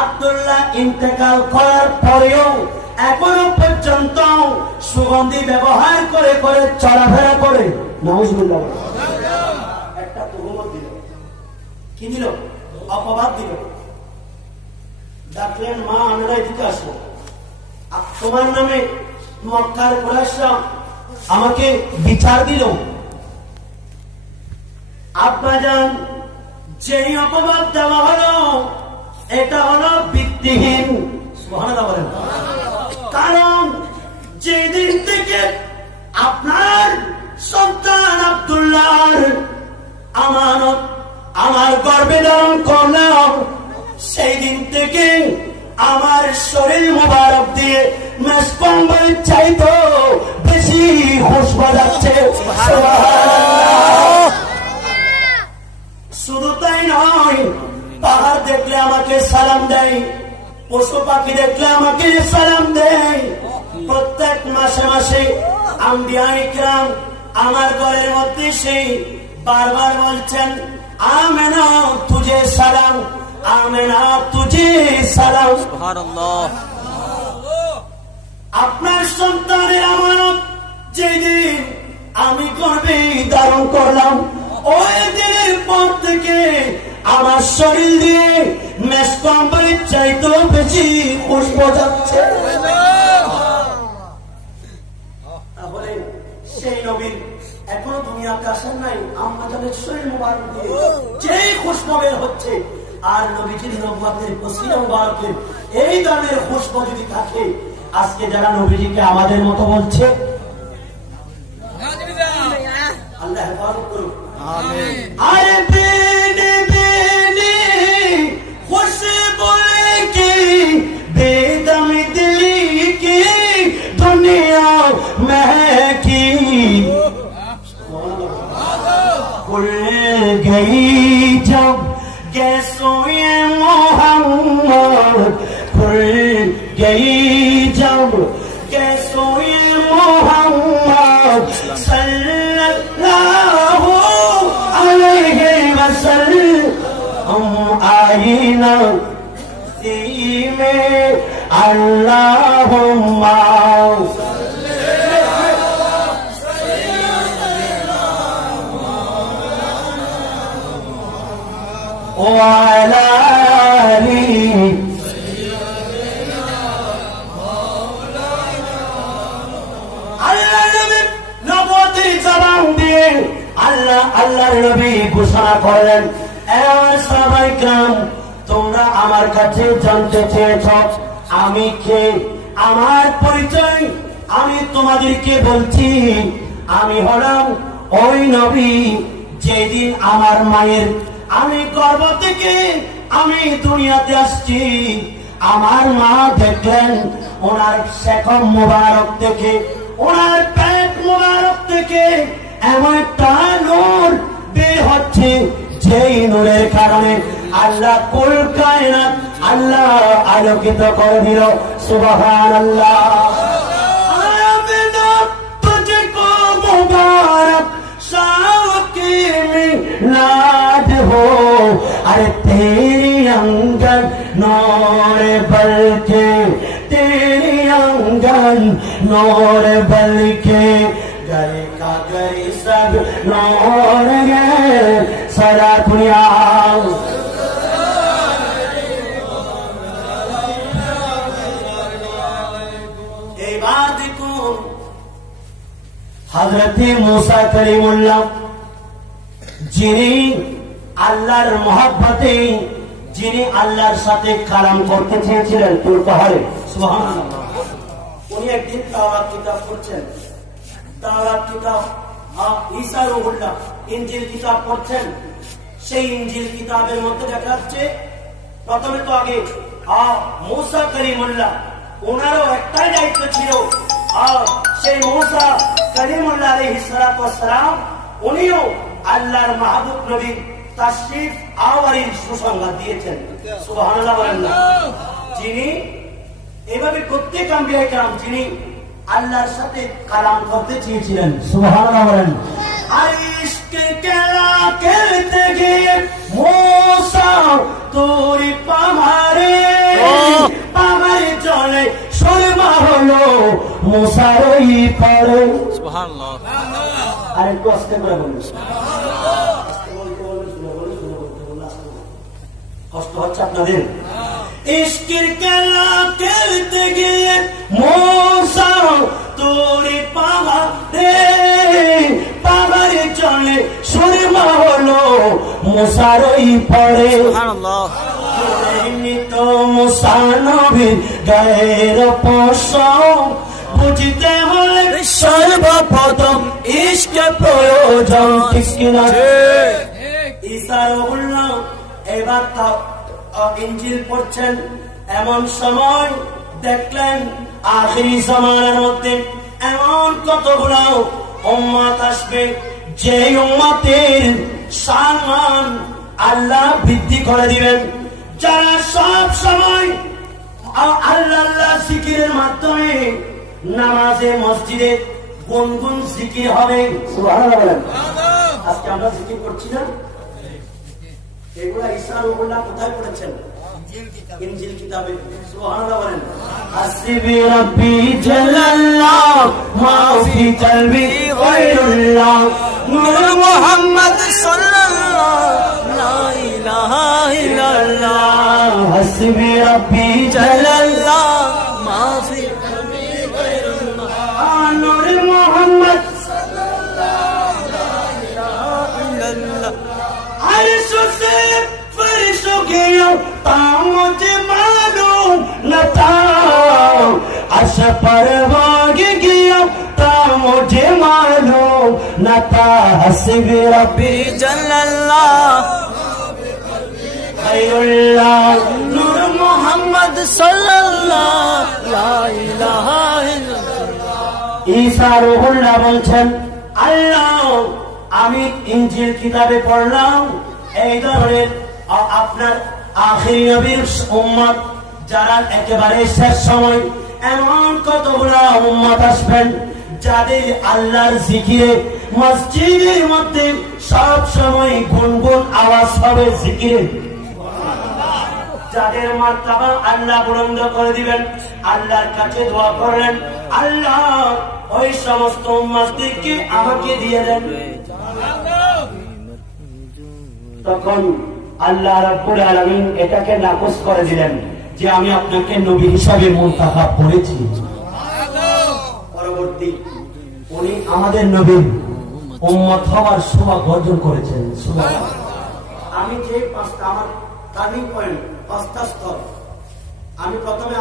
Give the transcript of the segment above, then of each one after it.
আব্দুল্লাহ ইন্তেকাল করার পরেও এখনো পর্যন্ত সুগন্ধি ব্যবহার করে করে চলাফেরা করে। নাউজুবিল্লাহ। একটা তুহমত দিল, কি দিল? অপবাদ দিল। ডাকলেন, মা আমরা এদিকে আসবো, তোমার নামে মক্কার কুরাইশরা আমাকে বিচার দিল। আব্বাজান, যেই অপবাদ দেওয়া হলো এটা হলো ভিত্তিহীন। সুবহানাল্লাহ বলেন। কারণ যেদিন থেকে আপনার সন্তান আব্দুল্লাহর আমানত আমার গর্ভে ধারণ করলাম, সেই দিন থেকে আমার শরীর মোবারক দিয়ে মেসকম্বলের চাইতো বেশি খুশবু যাচ্ছে। শুধু তাই নয়, পাহাড় দেখলে আমাকে সালাম দেয়, পশু পাখি দেখলে আমাকে সালাম দেয়। প্রত্যেক মাসে মাসে আম্বিয়া ইকরাম আমার ঘরের মধ্যে সেই বারবার বলছেন, আমেনা তুঝে সালাম, আমেনা তুঝে সালাম। সুবহানাল্লাহ। আপনার সন্তানের আমানত যেদিন আমি গর্ভে ধারণ করলাম, ওই দিনের পর থেকে আমার শরীর দিয়ে মেসকম্বলের চাইতেও বেশি খুশবু যাচ্ছে। তাহলে সেই নবীর এখনো দুনিয়াতে আসেন নাই, আমাদের শরীর মোবারক দিয়ে যেই খুশবু বের হচ্ছে, আর নবীজির নবুয়তের পসিনা মুবারকের এই ধরনের খুশবু যদি থাকে, আজকে যারা নবীজিকে আমাদের মতো বলছে, আল্লাহ হেফাজত করুন। আমিন। আরে বেনে বেনে খুশবু কি বেদম দিলি কি দুনিয়া महकी खुल गई जब गैसोए मोहम्मद, खुल गई जब गैसोए मोहम्मद सल्लल्लाहु अलैहि वसल्लम आईना में अल्लाहुम्मा وعلى آله আল্লাহ নবী নবুয়তের জবান দিয়ে আল্লাহর নবী ঘোষণা করলেন, এ সাহাবায়ে কেরাম, তোমরা আমার কাছে জানতে চেয়েছ আমি কে, আমার পরিচয় আমি তোমাদেরকে বলছি। আমি হলাম ওই নবী যেদিন আমার মায়ের আমি গর্ভ থেকে আমি দুনিয়াতে আসছি। আমার মা দেখলেন ওনার শেকম মুবারক থেকে, ওনার পেট মুবারক থেকে এমন একটা নূর বের হচ্ছে, যেই নূরের কারণে আল্লাহ কুল কায়নাত আল্লাহ আলোকিত করে দিল। সুবহানাল্লাহ। नाद हो अरे तेरी अंगन नौर बल्कि तेरी अंगन नौर बल्कि गले का गरी सब नौर गए सारा दुनिया। এবার দেখুন হযরত মুসা কলিমুল্লাহ, যিনি আল্লাহর মহব্বতে, যিনি আল্লাহর সাথে কালাম করতে চেয়েছিলেন তুর পাহাড়ে। সুবহানাল্লাহ। উনি একদিন তাওরাত কিতাব পড়ছেন, তাওরাত কিতাব ঈসা রূহুল্লাহ ইনজিল কিতাব পড়ছেন। সেই ইনজিল কিতাবের মধ্যে দেখা যাচ্ছে, প্রথমে তো আগে মুসা কলিমুল্লাহ ওনারও একটাই দায়িত্ব ছিল, সেই মুসা কলিমুল্লাহ আলাইহিস সালাতু ওয়াস সালাম উনিও আল্লাহর মাহবুব নবী তাশরীফ আওয়ারির সুসংবাদ দিয়েছেন। সুবহানাল্লাহ বলেন না। যিনি এভাবে প্রত্যেক আম্বিয়া কেরাম যিনি আল্লাহর সাথে কালাম করতে চেয়েছিলেন। সুবহানাল্লাহ বলেন। ইশক কেলা খেলতে গিয়ে মুসা তোরি পাহাড়ে মুসারই পড়ে। সুবহানাল্লাহ। আর একটু আস্তে করে বলুন, কষ্ট হচ্ছে আপনাদের? ইশকের খেলা খেলতে গিয়ে মুসা তোরে পাহাড়ে চলে সুরমা হলো মুসারই পড়ে। সুবহানাল্লাহ। তো মুসা নবীর গায়ের পোষণ বুঝতে হলে সর্বপ্রথম ইশকে প্রয়োজন। ঠিক কিনা? ঈসা রুহুল্লাহ এবার ইনজিল পড়ছেন, এমন সময় দেখলেন আখিরি জামানার মধ্যে এমন কতগুলো উম্মত আসবে যে উম্মতের সম্মান আল্লাহ বৃদ্ধি করে দিবেন, যারা সব সময় আল্লাহ আল্লাহ জিকিরের মাধ্যমে নামাজে মসজিদে গুনগুন জিকির হবে। সুবহানাল্লাহ বলেন। আজকে আমরা জিকির করছি না, এগুলা ঈসা রুহুল্লাহ কোথায় পড়েছেন? ইনজিল কিতাবে। সুবহানাল্লাহ বলেন। হাসবি রাব্বি জাল্লাল্লাহ মা ফি কলবি গায়রুল্লাহ নূর মুহাম্মদ সাল্লাল্লাহ লা ইলাহা ইল্লাল্লাহ। হাসবি রাব্বি জাল্লাল্লাহ মা ফি কলবি গায়রুল্লাহ নূর মুহাম্মদ ইল্লাল্লাহ। अर्श से फर्श गया ता मुझे मालूम न था, अर्श पर भाग गया ता मुझे मालूम न था। हस्बी रब्बी জাল্লাল্লাহ खैरुल्लाह नूर মুহাম্মদ সাল্লাল্লাহ লা ইলাহা ইল্লাল্লাহ। ঈসা রুহুল্লাহ বলছেন, আল্লাহ আমি ইনজিল কিতাবে পড়লাম এই ধরনের আপনার আখিরি নবীর উম্মত যারা একেবারে শেষ সময় এমন কতগুলা উম্মত আসবেন যাদের আল্লাহর জিকিরে মসজিদের মধ্যে সব সময় গুনগুন আওয়াজ হবে জিকিরে, যাদের মার্তাবা আল্লাহ বুলন্দ করে দিবেন। আল্লাহর কাছে দোয়া করলেন, আল্লাহ ওই সমস্ত উম্মতদেরকে আমাকে দিয়ে দেন। তখন আল্লাহ রাব্বুল আলামিন এটাকে নাকচ করে দিলেন যে আমি আপনাকে নবী হিসাবে মুনতাখাব করেছি। পরবর্তী উনি আমাদের নবীর উম্মত হওয়ার সৌভাগ্য অর্জন করেছেন। সুবহানাল্লাহ। আমি যে পাঁচটা আমার টার্নিং পয়েন্ট, পাঁচটা স্তর, আমি প্রথমে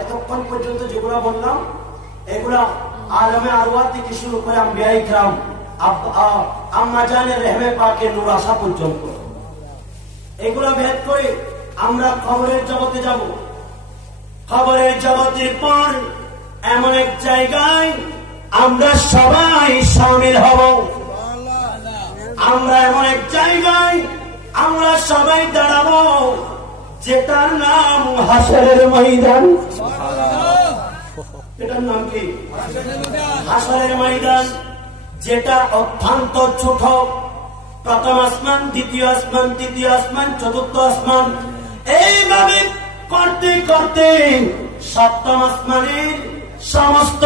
এতক্ষণ পর্যন্ত যেগুলো বললাম এগুলা আলমে আরওয়াহ থেকে শুরু করে আম্বিয়া ইকরাম আম্মা জানে রহমে পাকে নূর আসা পর্যন্ত এগুলা ভেদ করে আমরা খবরের জগতে যাব। খবরের জগতের পর এমন এক জায়গায় আমরা সবাই শামিল হব। আমরা এমন এক জায়গায় আমরা সবাই দাঁড়াবো যেটার নাম হাসরের ময়দান। এটার নাম কি? হাসরের ময়দান, যেটা অত্যন্ত ছোট। প্রথম আসমান, দ্বিতীয় আসমান, তৃতীয় আসমান, চতুর্থ আসমান, এইভাবে করতে করতে সপ্তম আসমানের সমস্ত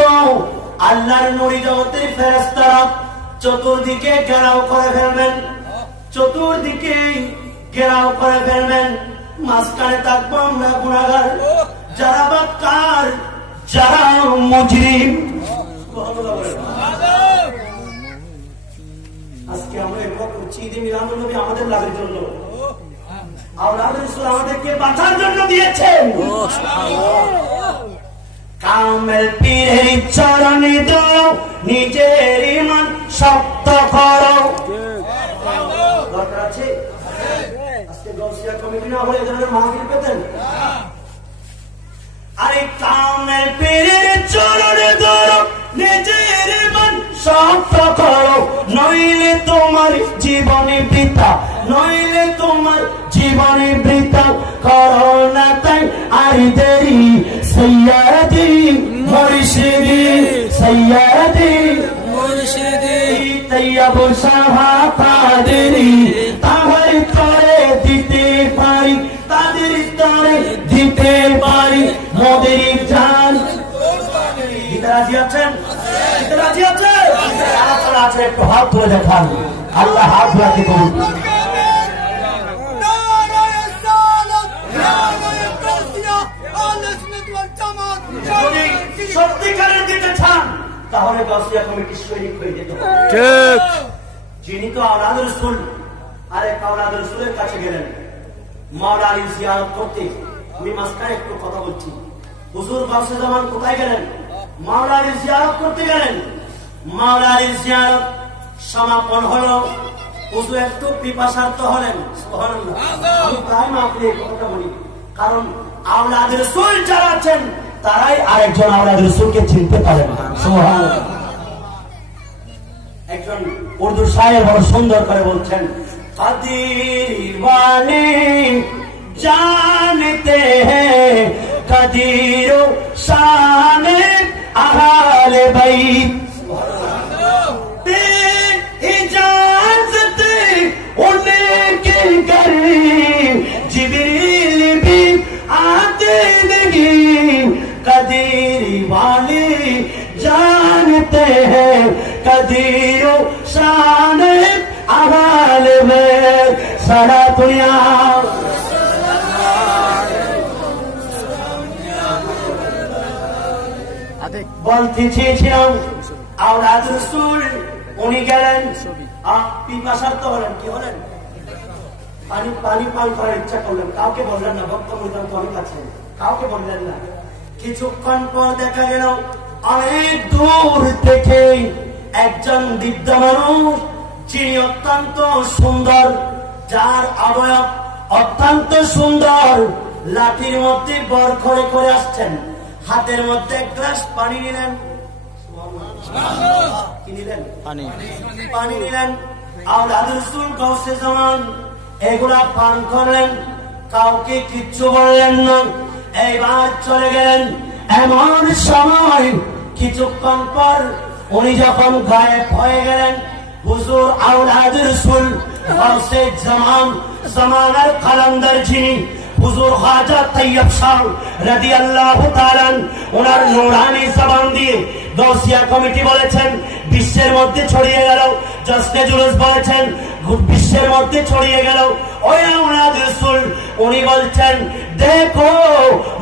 আল্লাহর নূরি জগতের ফেরেশতারা চতুর্দিকে ঘেরাও করে ফেলবেন, চতুর্দিকে ঘেরাও করে ফেলবেন। মাঝখানে থাকবো আমরা গুনাহগার, যারা বদকার, যারা মুজরিম। আজকে আমরা এগুলো করছি ঈদে মিলাদুন নবী আমাদের লাভের জন্য, আওলাদুর রাসূল আমাদেরকে বাঁচার জন্য দিয়েছেন। কামেল পীরের চরণে ধরো, নিজের ঈমান শক্ত করো। দরকার আছে আজকে গৌসিয়া কমিটি না হলে এদের মাহফিল পেতেন। আরে কামেল পীরের চরণে ধরো, নিজের ঈমান শক্ত করো, নইলে তোমার জীবনে বৃথা, নইলে তোমার জীবনে বৃথা। করো না তাই আর দেরি, সৈয়দি মুর্শিদি, সৈয়দি মুর্শিদি তৈয়ব শাহ কাদেরি। তাহার তরে দিতে পারি, তাদের তরে দিতে পারি মোদের জান। গীতা রাজি আছেন? আছেন? রাজি আছে? যারা আছেন একটু হাত তুলে দেখান। আল্লাহ হাত ধোয়াকে করুন। যদি সত্যিকারের দিতে চান তাহলে গাউসিয়া কমিটির সৈনিক হয়ে যেতে হবে। ঠিক। যিনি তো আওলাদুর রাসূল, আরেক আওলাদুর রাসূলের কাছে গেলেন মাওলা আলীর জিয়ারত করতে। আমি মাঝখানে একটু কথা বলছি। হুজুর গাউসে জামান কোথায় গেলেন? মাওলা আলীর জিয়ারত করতে গেলেন। মাওলা আলীর জিয়ারত সমাপন হলো। হুজুর একটু পিপাসার্ত হলেন। সুবহানাল্লাহ। আমি প্রায় মাহফিলে এই কথাটা বলি, কারণ আওলাদ রাসূল যারা আছেন তারাই আরেকজন আওলাদ রাসূলকে চিনতে পারে না। সুবহানাল্লাহ। একজন উর্দু শায়ের বড় সুন্দর করে বলছেন, কদিরওয়ানে জানতে হ্যাঁ কদিরো শানে আহলে বাইত, इजाजत उनके घर जिब्रील भी आते नहीं, कदीर वाले जानते हैं कदीरो शान अहल में सारा दुनिया। বলতে চেয়েছিলাম আওলাদ রাসূল উনি গেলেন, পিপাসার্ত হলেন। কি হলেন? পানি পান করার ইচ্ছা করলেন। কাউকে বললেন না, বক্তব্য তো অনেক আছে, কাউকে বললেন না। কিছুক্ষণ পর দেখা গেল অনেক দূর থেকে একজন বৃদ্ধ মানুষ, যিনি অত্যন্ত সুন্দর, যার অবয়ব অত্যন্ত সুন্দর, লাঠির মধ্যে বর করে করে আসছেন। হাতের মধ্যে এক গ্লাস পানি নিলেন। কি নিলেন? পানি নিলেন। আওলাদ রাসূল গাউসে জামান এগুলা পান করলেন, কাউকে কিচ্ছু বললেন না। এইবার চলে গেলেন। এমন সময় কিছুক্ষণ পর উনি যখন গায়েব হয়ে গেলেন, হুজুর আওলাদ রাসূল গাউসে জামান জামানার কালান্দার যিনি হুজুর খাজা তৈয়ব শাহ রাদিয়াল্লাহু তাআলা ওনার নূরানি জবান দিয়ে গাউসিয়া কমিটি বলেছেন বিশ্বের মধ্যে ছড়িয়ে গেল, জশ্নে জুলুস বলেছেন বিশ্বের মধ্যে ছড়িয়ে গেল। ওই আওলাদ রাসূল উনি বলছেন, देखो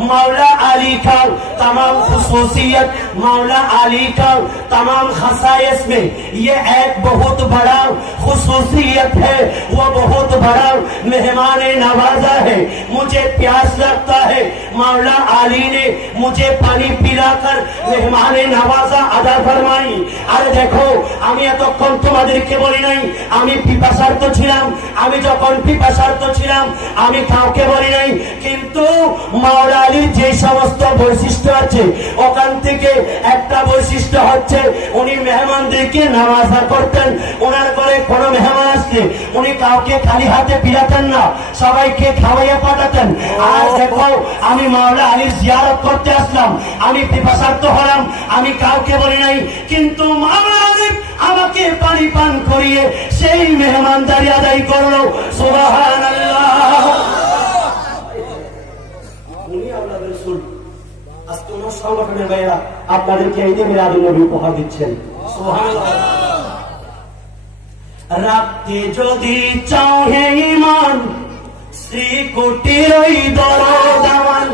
मौला अली का तमाम खुसूसियत, मौला अली का तमाम खसाइस में ये एक बहुत बड़ा खुसूसियत है, वो बहुत बड़ा मेहमान नवाजा है। मुझे प्यास लगता है, मौला अली ने मुझे पानी पिलाकर मेहमान नवाजा अदा फरमाई। अरे देखो আমি এতক্ষণ তোমাদেরকে বলি নাই আমি পিপাসার্ত ছিলাম। আমি যখন পিপাসার্ত ছিলাম আমি কাউকে বলি নাই, কিন্তু মাওলা আলীর যে সমস্ত বৈশিষ্ট্য আছে ওখান থেকে একটা বৈশিষ্ট্য হচ্ছে উনি মেহমানদেরকে নামাজা করতেন। ওনার ঘরে কোনো মেহমান আসলে উনি কাউকে খালি হাতে ফিরাতেন না, সবাইকে খাওয়াইয়া পাঠাতেন। আর দেখো আমি মাওলা আলীর জিয়ারত করতে আসলাম, আমি পিপাসার্ত হলাম, আমি কাউকে বলি নাই, কিন্তু মাওলা আলী আমাকে পানি পান করিয়ে সেই মেহমানদারি আদায় করলো। সুবহানাল্লাহ। উনি আওলাদ রাসূল। আজকে ওনার সংগঠনের ভাইয়েরা আপনাদেরকে এই দিনের আদি নবী উপহার দিচ্ছেন। সুবহানাল্লাহ। রাখতে যদি চাও হে ঈমান, শ্রী কোটির ওই দরদামান